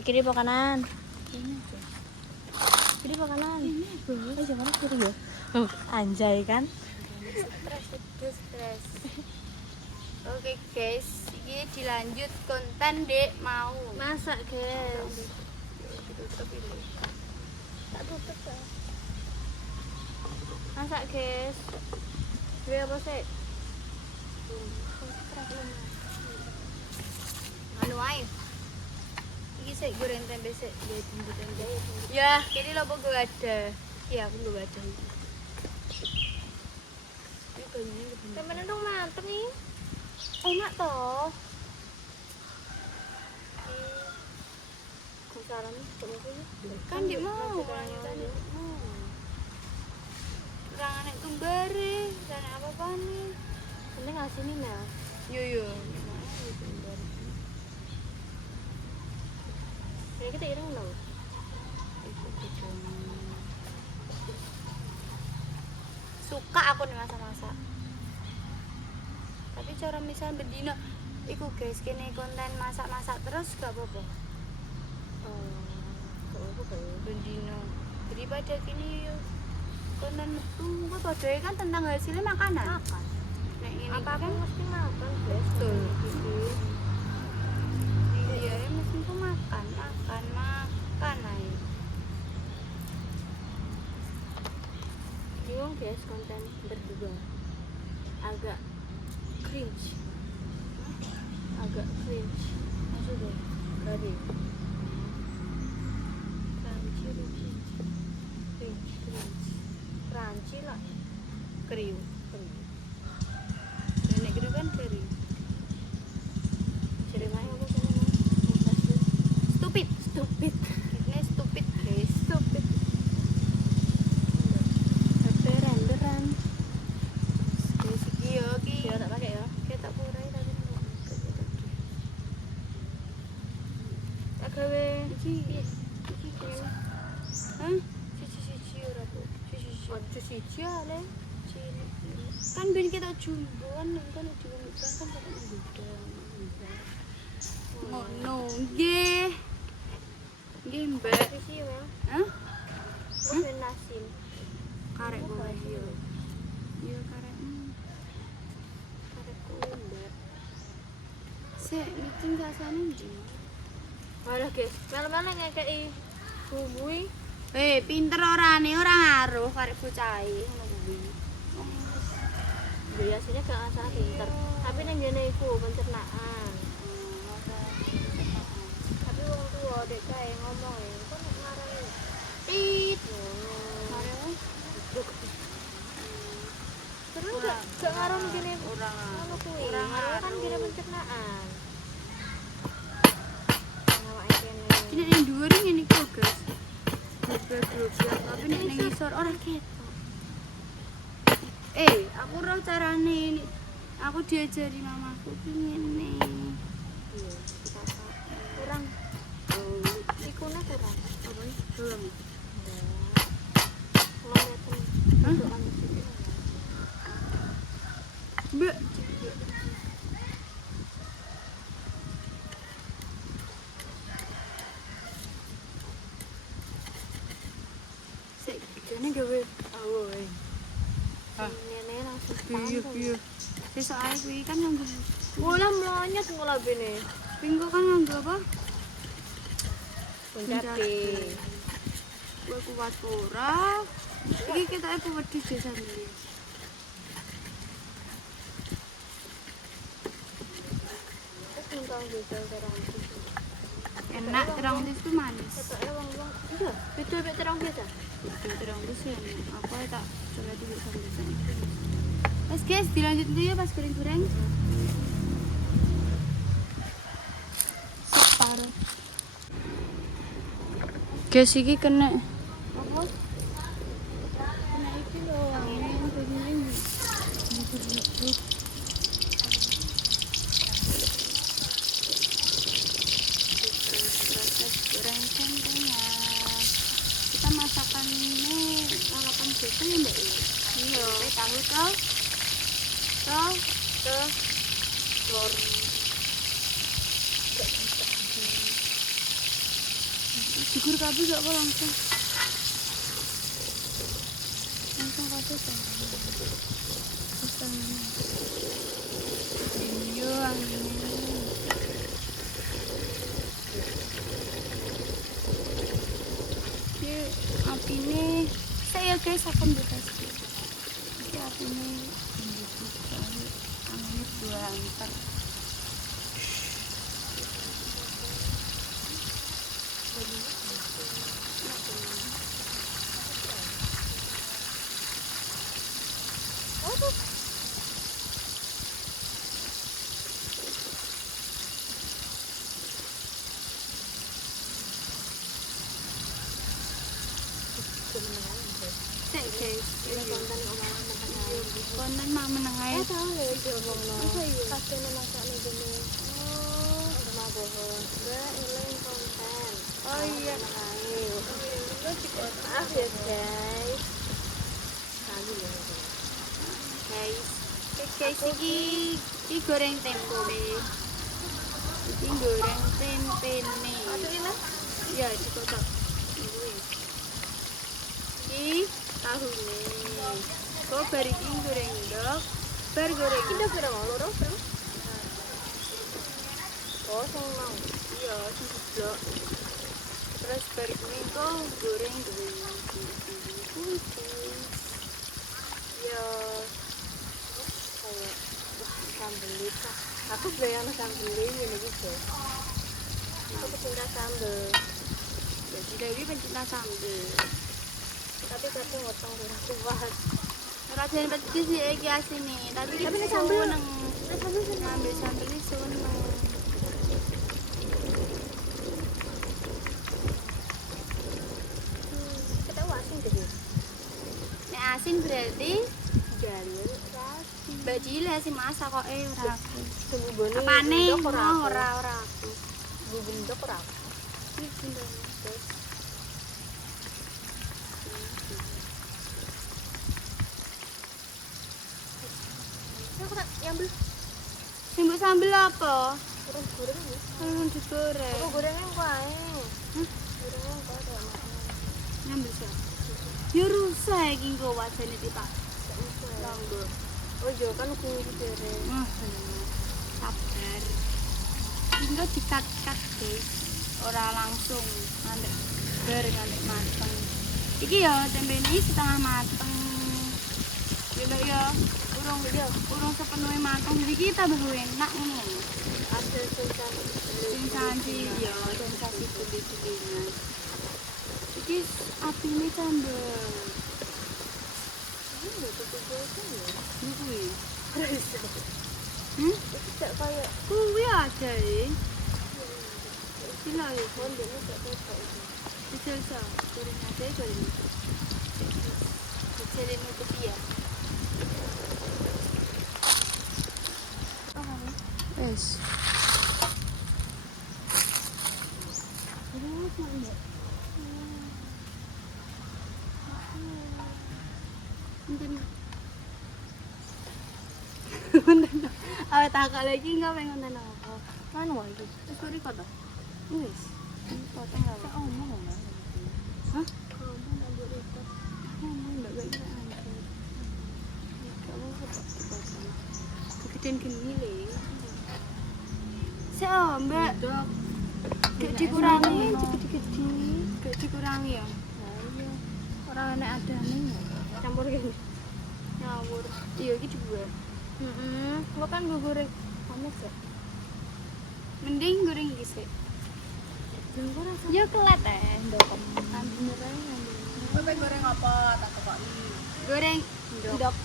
Kiri apa kanan? Kiri apa kanan? Jangan kiri ya. Anjay kan? Stres. Oke guys, ini dilanjut konten dek mau Masak guys. tutup ini. Tak tutup ya. Masak guys. Gue apa sih? Anu ae. Iki sik goreng tempe sik, ya bumbu tempe. Ya, kene lho gue ada. Iya, aku gue ada. Ini banyune Tempe dong mantep nih. Enak toh. Kok salam kan di mau orang anak tumbare dan apa nih penting ngasih nih Mel. yo Ini kita ireng loh. suka aku nih masak-masak tapi cara misal berdino iku guys kene konten masak-masak terus gak apa-apa berdino daripada kini yuk konten tunggu padahal kan tentang hasilnya makanan Makan. nah ini Apapun kan mesti makan guys. betul iya ya mesti tuh makan aja Bingung guys konten berdua. Agak cringe. Maksudnya garing. Crunchy lah. kriu nenek gitu kan kriu Ceritanya apa sih namanya? stupid ini stupid guys Beran. guys iki yo iki Dia tak pakai ya. kita purai tapi tak gawe iki kene hah siji ora bu siji Ojo siji ale. kan ben kita jumboan kan diumumkan kan pada ngundang ngono nggih mbak Siji Mel. hah Ben nasin. karek boleh yo yo karek Mbak. sik meeting rasane ndi Walah guys, mel-mel ngekeki bumbui. pinter orane ora ngaruh karek bocah ngono kuwi Biasanya gak asal pinter. Tapi nang jene iku pencernaan. Tapi wong tua dek kae ngomong ya, kok nek ngarai tit ngono. ngaruh Terus gak ngaruh gini ora ngono kuwi. ora Ngaruh kan ngaruh. kira pencernaan. Ngawake kene. ini yang dhuwur ngene iki guys global tapi nek ning ngisor ora ketok aku ora carane aku diajari mamaku ki ngene Iya, kita kurang. Ikune kurang. apa iki belum Hah? mbak sik jane gawe awoe Nene langsung iya besok ae kuwi kan nganggo Bola monyet ngolah bene. minggu kan nganggo apa Penjati. kowe kuat ora iki kita aku wedhus desa sendiri Terus nonton juga terang. enak terang itu manis Ketoknya wong-wong. Iya, beda mek terang biasa. itu terang itu sih enak apa tak coba dulu sambil sana mas guys dilanjut dulu ya pas goreng-goreng separuh guys iki kena Apa? kena iki lho angin begini proses goreng tempenya kita masakan ini lalapan biasa ya mbak iya tahu toh Tuh, telur. Syukur kabeh gak apa langsung. Langsung kabeh kan. Iya, anginnya. Ini api ini saya guys akan dikasih. Ini api ini anginnya banter. Sik guys, ini konten mah meneng ae. Tahu ya diomongno. Pasti masak nih gini. Sama bohong. Enggak, ini konten. Oh iya. Maaf ya guys. Kali ya. Guys, guys iki goreng tempe. Iki goreng tempe nih. Ini Iya, dikotak. Iki tahu nih. Kok bar iki goreng ndok, bar goreng. kita kira mau loro, Bro. Oh, sing mau. Iya, diblok. Terus bar iki kok goreng goreng. Ya, Kayak sambel itu. Aku bayang sambel ini gitu. Aku pecinta sambel. jadi Dewi pencinta sambel. Tapi kadang ngotong kurang kuat. Rasanya pedes sih iki asine, tapi Tapi nek sambel nang ngambil sambel iki seneng. Kita wasin gede. Nek asin berarti Jalur rasi. bajile sing masak kok ora aku. Bumbu Apane? ora. Ora aku. Bumbu ndok ora. Iki ndang. Aku tak nyambel. Sing mbok sambel apa? Kurang goreng ya. Digoreng. Aku gorengnya kok ae. Gorengnya kok ada Nyambel sih. Ya rusak iki engko wajane dipak. Longgo. Oh iya kan aku goreng. Sabar. Tinggal dikat-kat guys. Ora langsung ngantek bareng ngantek mateng. Iki ya tempe ini setengah mateng. Ya mbak ya, urung sepenuhnya mateng. Jadi kita baru enak ngono. Ada Sensasi ya, sensasi gede-gedenya. Iki api ini sambel. Ini betul-betul ya. Ini kuwi. Tidak kayak Kuwi ada ya. Sila ya. kondenya tidak kayak itu. Bisa goreng aja goreng. Kecilin nutup ya. Wes. Awet takak lagi enggak pengen nonton apa? Mana wae itu? Terus kok dikoto? Wis. Potong enggak? Saya omong enggak. Hah? Kamu nambah repot. Ngomong enggak kayak gitu aja. Kamu kok dipotong? Kegedean gini le. Saya Mbak. Dok. Gak dikurangi. Gede-gede. Gak dikurangi ya. Nah, iya. Orang enak adane ya. Campur gini. Ngawur. Iya iki dua. Lo kan gue goreng. Panas ya? Mending goreng iki sik. Jengkol rasa. Ya kelet ndok. Beneran ngambil. Kowe goreng apa tak kok Goreng ndok.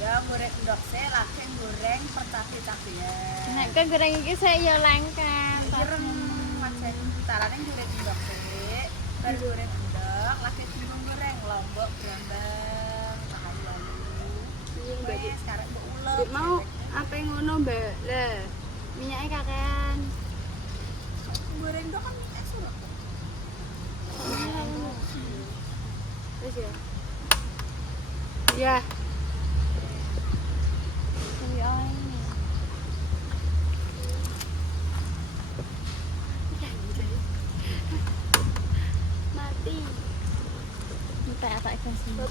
ya goreng endok se lagi goreng percapi-capian. Nek kan goreng iki saya ya lengket. Ireng wajan carane goreng endok se. Bar goreng endok lagi goreng lombok brambang tahan lalu. Iya Mbak. Wes sekarang mbok ulek. Mbak mau apa yang ngono Mbak? Lah, minyaknya kakean. Goreng endok kan minyak suruh. Terus ya. Ya. Yang awal ini.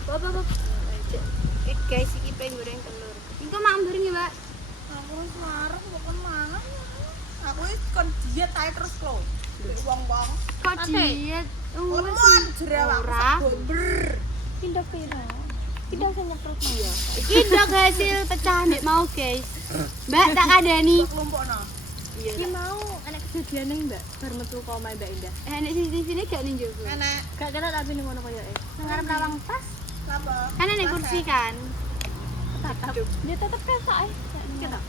Bapak. Guys, iki pengen goreng telur. Engko mak goreng ya, Mbak. Aku wis marep kok mangan. Aku wis kon diet ae terus lho. Wong-wong. Kok diet? Lemon jerawat Ora. bomber. Pindah pira? Pindah saya nyeprot ya. Iki ndok hasil pecahan nek mau, guys. Mbak, tak kandani. Kelompokno. Iki mau anak kejadian nih Mbak, bar metu kok omahe Mbak Indah. Nek sini gak ning njaba. Enak. Gak kena tapi ning ngono koyo Nang arep lawang tas. Napa? Kan nek kursi kan. tetap. Dia tetep kesak ae. Kita.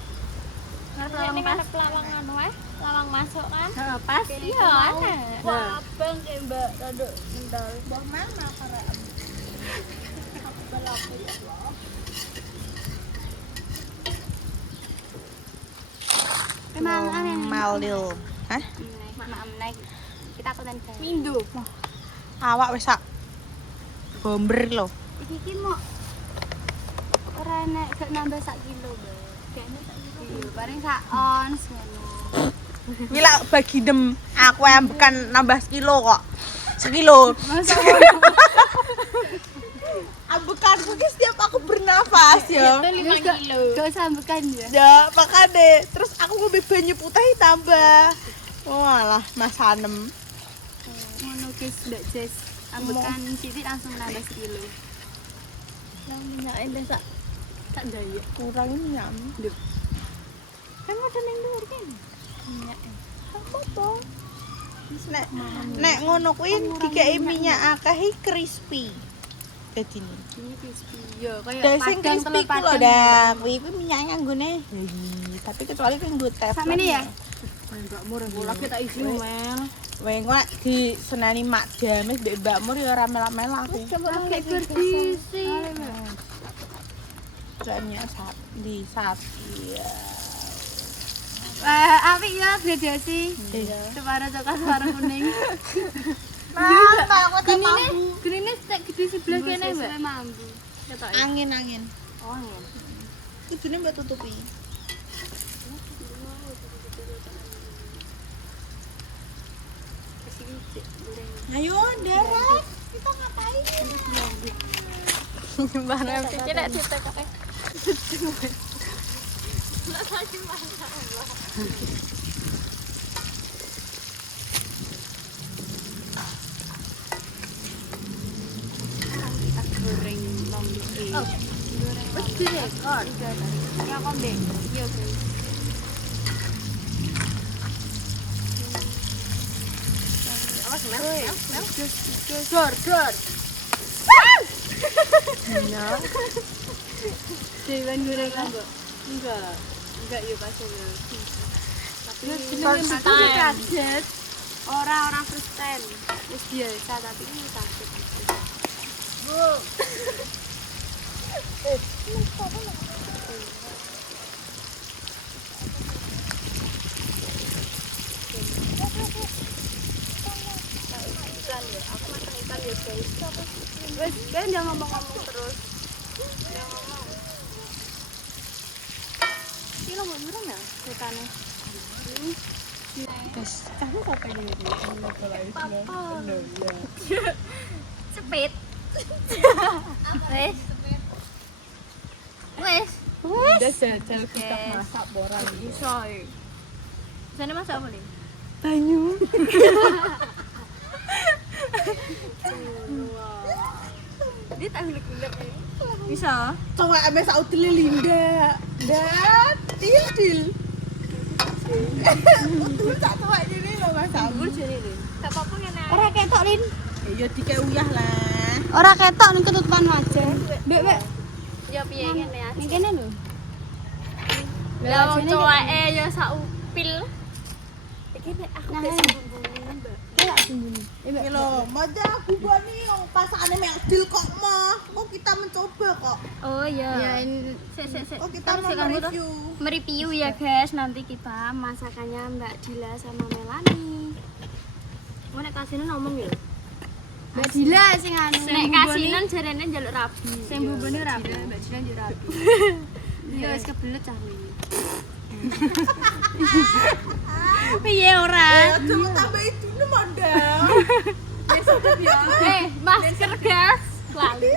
Ngarep Lawang lawang pas tas. lawang anu ae, lawang masuk kan. Heeh, pas. Iya, mana? Wah, abang kayak Mbak rada ngendal. Mbah mana karek. Aku balaku ya Allah. Memang aneh. Malil. Hah? Maaf naik. Kita konten guys. Mindo. Awak wis sak bomber lho. Iki ki mau ora nek gak nambah sak kilo, Mbak. Gak nek sak kilo. Iya, paling sak ons ngono. Mila bagi dem aku yang bukan nambah sekilo kok. Sekilo. Masa Ambekanku ki setiap aku bernafas ya. Itu 5 kilo. Gak usah ambekan ya. Ya, makanya terus aku ngombe banyu putih tambah. Walah, Mas Hanem. Ngono guys, Mbak Jess. Ambekan sithik langsung nambah sekilo. Nang minyak Indah sak daya. Kurang nyam. Kan ada ning dhuwur kan. Minyak. Apa? Nek ngono kuwi dikeki minyak akeh crispy. Dadi ini. Ini crispy. Yo, kayak Dari sing padang crispy telur ku lho, padang. dah. Kuwi minyaknya nggone. Tapi kecuali kuwi nggo teflon. Sama ini ya? Mbak Mur bola kita isi mel. Weh, engko nek disenani mak jamis mbek Mbak Mur ya ora melak-melak aku. Pakai berdisi. Soalnya sapi, sapi ya. Apik ya beda sih. Separuh coklat, separuh kuning. Mantap, aku teh Genine, mambu. genine stek gede sebelah kene Mbak. Mambu. Ketok. Angin. Oh, angin. Kudune mbak tutupi. Ayo, Deret. Kita ngapain? Barang pikir nek ditek-tek. Kita goreng lombok. Oh. Goreng Wis direkod. ya kombe. Iya, guys. Awas, Mel. Dor, dor. Dewan goreng lombok. Enggak ya pas ini. Tapi Aku kaget. Orang first time. Wis biasa tapi ini kaget. Bu. Wes, kan jangan ngomong-ngomong terus. Jangan ngomong. Ini lo beneran ya ceritanya? Guys, kamu kok pengen ini? cepet. Wes. Wes. Udah jajal kita masak boran. Iso. Sana masak apa nih? Banyu. Dia tak gulek-gulek ini. Bisa. Coba ame sak udele Linda. Dan dil. Udel tak coba ini lho Mas Abu. Jadi nih. Tak apa-apa kena. Ora ketok, Lin. Ya dikeuyah lah. Ora ketok ning ketutupan aja. Mbek, Ya piye ngene ya. ning kene lho. Lah wong cowake ya sak upil. Iki nek aku Nah, wis ini. bumbu-bumbu, Mbak. Ya sembunyi. Iki lho, maja bubone yang pasane mek dil kok mah. Oh kita mencoba kok. Oh iya. Ya ini Sik. Oh kita Terus mau ya, kamu tuh? review. mereview ya guys, nanti kita masakannya Mbak Dila sama Melani. Mau nek kasine ngomong ya. Mbak Dila sing anu. Nek kasinan jarene njaluk rabi. sing bubune rapi, Mbak Dila yo rapi. Ya wis kebelet cah ini. Piye ora? Coba tambah itu mandang. Masker gas. Lali.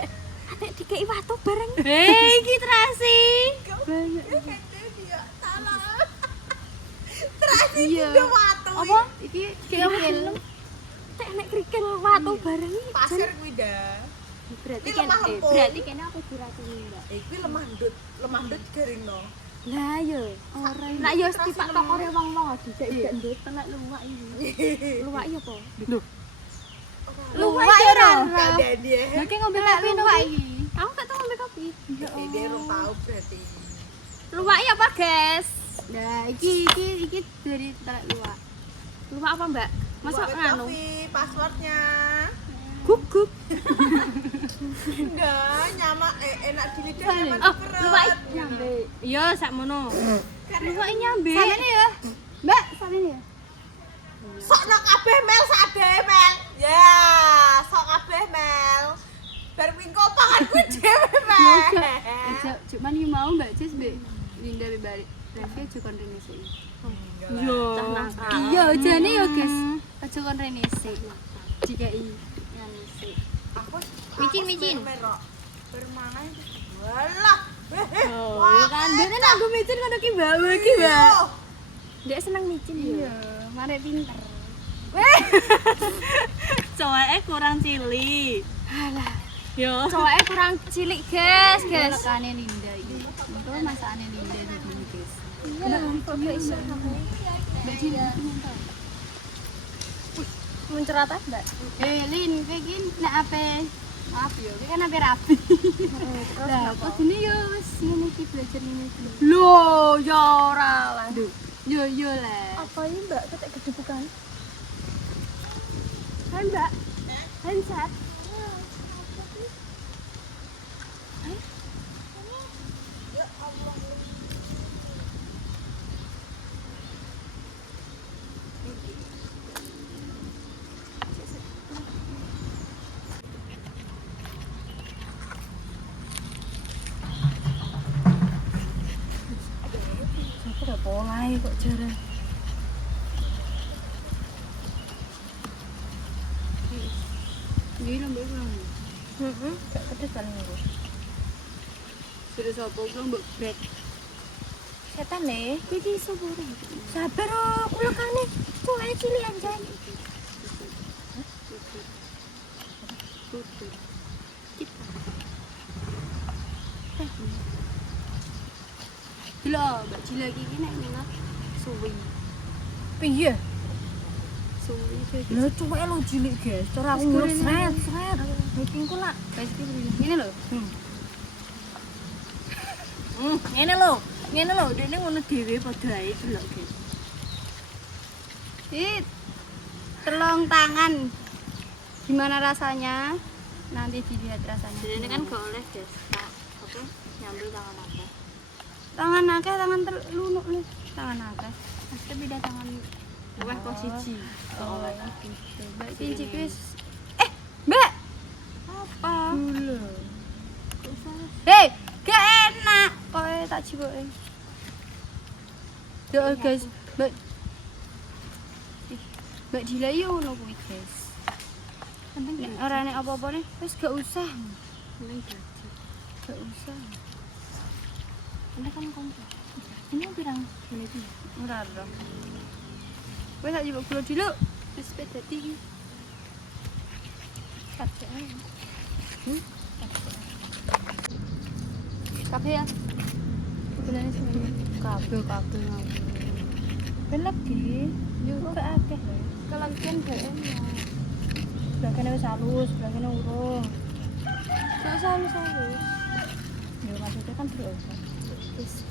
golek watu bareng. Iki terasi. Banyak dia salah. Terasi Iya. dia watu. Apa? Iki kerikil. Tek nek krikil watu bareng. Pasir kuwi dah. Berarti Ini kan lemah lempung. berarti kene aku diracuni, Mbak. Iki lemah ndut garingno. Lah yo. Ora. Lah yo tipak tokore wong-wong dicek ndut tenek luwak iki. Luwak iki apa? Lho. Luwak iki ora. Kadang dia. Lah ki ngombe kopi luwak iki. Aku gak tau ngombe kopi. Dia rong tau berarti. Luwak iki apa, Guys? Nah, iki dari telek luwak. Luwak apa, Mbak? Masuk Buat nganu. kopi, passwordnya. Guguk. Enggak, enak di lidah Sani. nyaman Oh, di perut. luwak iki nyambe. Iya, sakmono. Luwak iki nyambe. Samene ya. Mbak, samene ya. Sok nak kabeh mel sadhe mel. Ya, sok kabeh mel. Bar mingko pangan kuwi dhewe mel. Cuman iki mau Mbak Cis mbek Linda balik. Revie aja kon rene sik. Yo. Cah nakal. Iya, jane ya, Guys. Aja kon rene sik. Dikai ngene sik. Aku Micin. Bermangan walah. Oh, ya kan. Dene nak nggo micin ngono ki, Mbak. Iki, Mbak. Dek seneng micin ya. Mare pinter. Cowoknya kurang cilik. Alah, Yo. cowoknya kurang cilik, guys. Lekane Linda iki. Itu masakane Linda jadi, guys. Iya, profesor kamu. Mbak Jin. Mencerat ah, Mbak. Lin, kowe iki nek ape? Maaf yo, kowe kan ape rapi. Lah, kok dene yo wis ngene iki belajar ngene iki. Loh, ya ora lah. Yo lah. Apa ini, Mbak? Ketek gede bukan? Hai, Mbak. Handset. Udah mulai kok jarang. Iki lembek kurang. Gak pedes paling aku. Sudah sapa belum mbok bread. Setan nih. Kowe iki sapa ora? Sabar oh, kulekane. Cowoknya cilik anjan. Tutur. Kita. Lho, Mbak Jila iki nek minat suwi. Piye? Suwi iki. Lho cowoknya lo cilik, guys. Cara aku ngurus sret. Iki ku nak. Guys, ini lho. Ngene lho, dene ngono dhewe padha ae delok, guys. Telung tangan. Gimana rasanya? Nanti dilihat rasanya. Dene kan gak oleh, guys. Tak apa? Nyambil tangan aku. Tangan akeh, tangan terlunuk nih. Tangan akeh. Pasti beda tangan. Wah, kok siji. Oh, gitu. Mbak Cinci wis. Mbak. Apa? Gula. Hei, gak enak. Kok tak cipoke. Yo guys, Mbak Dila yo ngono kuwi, guys. Nek ora nek apa-apa nih, wis gak usah. Mending gaji. Gak usah. Ini kan kompor. Ini pirang menit iki? Ora ora. Wis tak jebok gula dulu. Wis dadi iki. Kabeh ae. Kabeh ya. Sebenarnya semuanya kabeh ngawur. Ben lagi, yo gak akeh. Kelampian gak enak. Sebelah kene wis halus, sebelah kene urung. Gak halus. Ya maksudnya kan terus. Wis.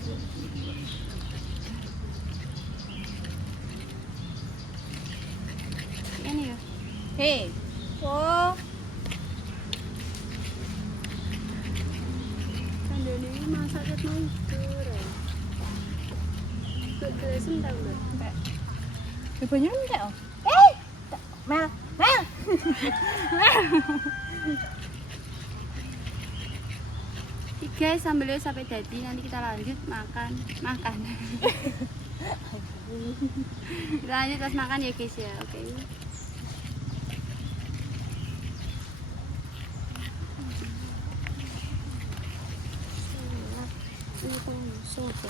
Ini ya. Hei. Oh. Kandane iki masak ket mau goreng. Kok gelesen ta, Mbak? Mbak. Ya banyak entek oh. Mel. Guys, sambil sampai jadi nanti kita lanjut makan. Kita lanjut pas makan ya guys ya, oke. ini tong soto